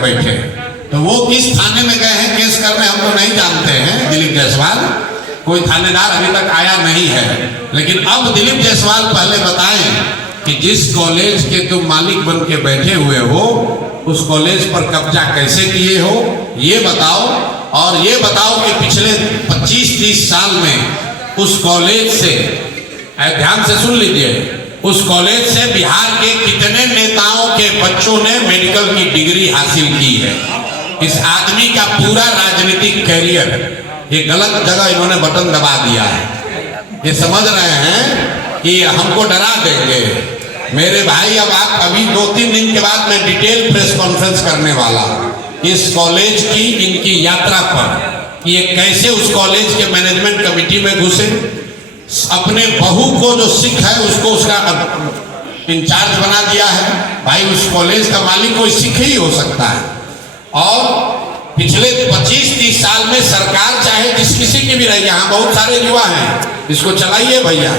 बैठे। तो वो किस थाने में गए हैं केस करने हम तो नहीं जानते हैं। दिलीप जायसवाल, कोई थानेदार अभी तक आया नहीं है। लेकिन अब दिलीप जायसवाल पहले बताएं कि जिस कॉलेज के तुम मालिक बन के बैठे हुए हो उस कॉलेज पर कब्जा कैसे किए हो ये बताओ। और ये बताओ कि पिछले 25-30 साल में उस कॉलेज से, ध्यान से सुन लीजिए, उस कॉलेज से बिहार के कितने नेताओं के बच्चों ने मेडिकल की डिग्री हासिल की है। इस आदमी का पूरा राजनीतिक कैरियर, ये गलत जगह इन्होंने बटन दबा दिया है। ये समझ रहे हैं कि हमको डरा देंगे। मेरे भाई, अब आप अभी 2-3 दिन के बाद मैं डिटेल प्रेस कॉन्फ्रेंस करने वाला इस कॉलेज की, इनकी यात्रा पर, ये कैसे उस कॉलेज के मैनेजमेंट कमेटी में घुसे, अपने बहू को जो सिख है उसको उसका इंचार्ज बना दिया है। भाई उस कॉलेज का मालिक कोई सिख ही हो सकता है। और पिछले 25-30 साल में सरकार चाहे जिस किसी की भी रही, यहाँ बहुत सारे युवा हैं, इसको चलाइए भैया।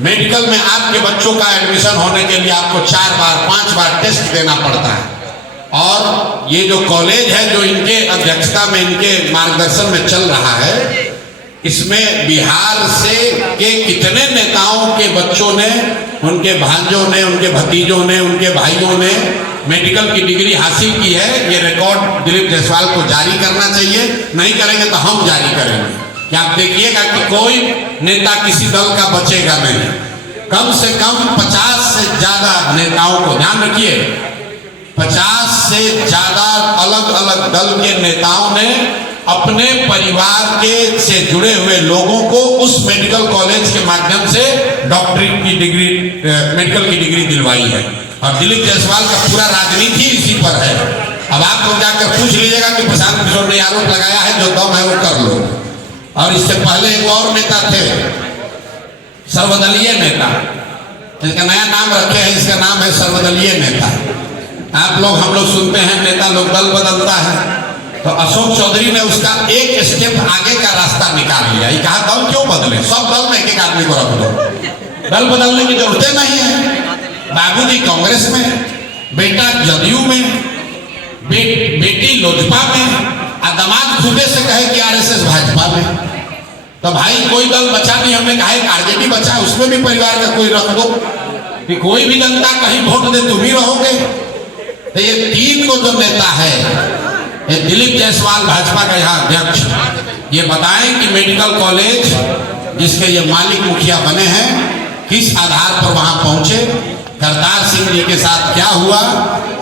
मेडिकल में आपके बच्चों का एडमिशन होने के लिए आपको 4 बार 5 बार टेस्ट देना पड़ता है। और ये जो कॉलेज है जो इनके अध्यक्षता में, इनके मार्गदर्शन में चल रहा है, इसमें बिहार से के कितने नेताओं के बच्चों ने, उनके भांजों ने, उनके भतीजों ने, उनके भाइयों ने मेडिकल की डिग्री हासिल की है। ये रिकॉर्ड दिलीप जायसवाल को जारी करना चाहिए। नहीं करेंगे तो हम जारी करेंगे। क्या आप देखिएगा कि कोई नेता किसी दल का बचेगा नहीं। कम से कम 50 से ज्यादा नेताओं को, ध्यान रखिए, 50 से ज्यादा अलग अलग दल के नेताओं ने अपने परिवार के से जुड़े हुए लोगों को उस मेडिकल कॉलेज के माध्यम से डॉक्टरेट की डिग्री, मेडिकल की डिग्री दिलवाई है। और दिलीप जायसवाल का पूरा राजनीति इसी पर है। अब आप लोग जाकर पूछ लीजिएगा कि प्रशांत किशोर ने आरोप लगाया है, जो दम है वो कर लो। और इससे पहले एक और नेता थे, सर्वदलीय नेता, इसका नया नाम रखे हैं, इसका नाम है सर्वदलीय नेता। आप लोग, हम लोग सुनते हैं नेता लोग दल बदलता है, तो अशोक चौधरी ने उसका एक स्टेप आगे का रास्ता निकाल लिया। ये कहा दल क्यों बदले, सब दल में एक आदमी को रख दो, दल बदलने की जरूरत नहीं है। बाबूजी कांग्रेस में, बेटा जदयू में, बेटी लोजपा में, दामाद खुदे से कहे कि आरएसएस भाजपा में। तो भाई कोई दल बचा नहीं, हमने कहा आरजेडी बचा, उसमें भी परिवार का कोई रख दो कि कोई भी जनता कहीं वोट दे तुम ही रहोगे। तो ये 3 को जो नेता है, ये दिलीप जायसवाल भाजपा का यहाँ अध्यक्ष, ये बताएं कि मेडिकल कॉलेज जिसके ये मालिक मुखिया बने हैं किस आधार पर वहां पहुंचे, करतार सिंह जी के साथ क्या हुआ,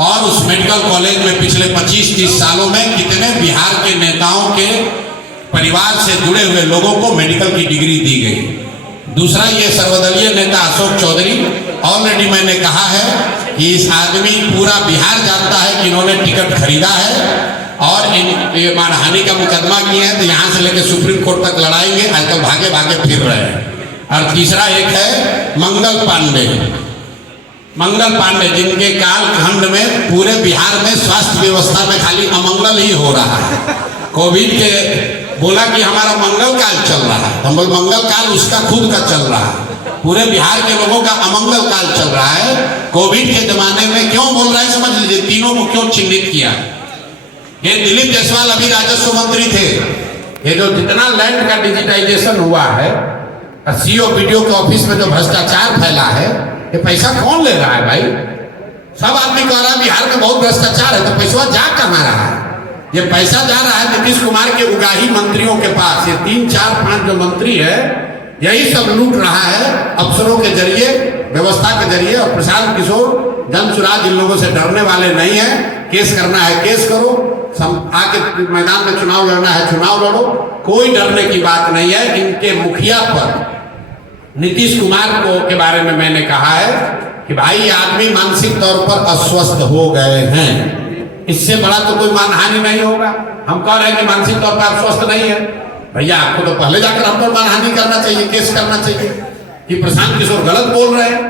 और उस मेडिकल कॉलेज में पिछले 25-30 सालों में कितने बिहार के नेताओं के परिवार से जुड़े हुए लोगों को मेडिकल की डिग्री दी गई। दूसरा, ये सर्वदलीय नेता अशोक चौधरी, ऑलरेडी मैंने कहा है कि इस आदमी पूरा बिहार जानता है कि इन्होंने टिकट खरीदा है और ये मानहानि का मुकदमा किए हैं, तो यहाँ से लेकर सुप्रीम कोर्ट तक लड़ाएंगे। आजकल भागे भागे फिर रहे हैं। और तीसरा एक है मंगल पांडे, जिनके कालखंड में पूरे बिहार में स्वास्थ्य व्यवस्था में खाली अमंगल ही हो रहा है। कोविड के बोला कि हमारा मंगल काल चल रहा है, हम बोल मंगल काल उसका खुद का चल रहा है। पूरे बिहार के लोगों का अमंगल काल चल रहा है। कोविड के जमाने में क्यों बोल रहा है समझ लीजिए, तीनों को क्यों चिन्हित किया। ये दिलीप जायसवाल अभी राजस्व मंत्री थे। ये जो जितना लैंड का डिजिटाइजेशन हुआ है, सीओ बीडीओ के ऑफिस में जो भ्रष्टाचार फैला है, ये पैसा कौन ले रहा है भाई? सब आदमी कह रहा है बिहार में बहुत भ्रष्टाचार है, तो पैसा जा कहाँ रहा है? ये पैसा जा रहा है नीतीश कुमार के उगाही मंत्रियों के पास। ये 3, 4, 5 जो मंत्री है, यही सब लूट रहा है अफसरों के जरिए, व्यवस्था के जरिए। और प्रशांत किशोर जनसुराज इन लोगों से डरने वाले नहीं है। केस करना है केस करो, आके मैदान में चुनाव लड़ना है चुनाव लड़ो, कोई डरने की बात नहीं है। इनके मुखिया पर नीतीश कुमार को के बारे में मैंने कहा है कि भाई आदमी मानसिक तौर पर अस्वस्थ हो गए हैं, इससे बड़ा तो कोई मानहानि नहीं होगा। हम कह रहे हैं कि मानसिक तौर पर स्वस्थ नहीं है, भैया आपको तो पहले जाकर हम पर मानहानि करना चाहिए, केस करना चाहिए कि प्रशांत किशोर गलत बोल रहे हैं,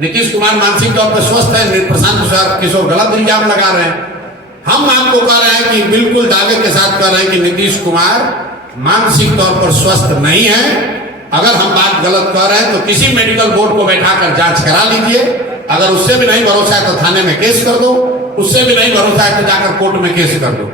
नीतीश कुमार मानसिक तौर पर स्वस्थ है, प्रशांत किशोर गलत इल्जाम लगा रहे हैं। हम आपको कह रहे हैं कि बिल्कुल दावे के साथ कह रहे हैं कि नीतीश कुमार मानसिक तौर पर स्वस्थ नहीं है। अगर हम बात गलत कह रहे हैं तो किसी मेडिकल बोर्ड को बैठाकर जांच करा लीजिए। अगर उससे भी नहीं भरोसा है तो थाने में केस कर दो, उससे भी नहीं भरोसा है तो जाकर कोर्ट में केस कर दो।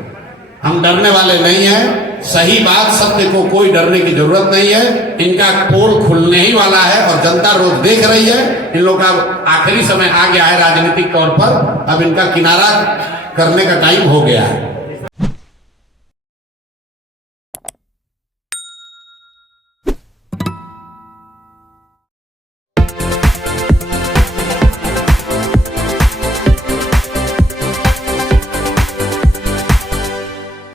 हम डरने वाले नहीं हैं। सही बात, सत्य को कोई डरने की जरूरत नहीं है। इनका पोल खुलने ही वाला है और जनता रोज देख रही है। इन लोग का आखिरी समय आ गया है राजनीतिक तौर पर, अब इनका किनारा करने का टाइम हो गया है।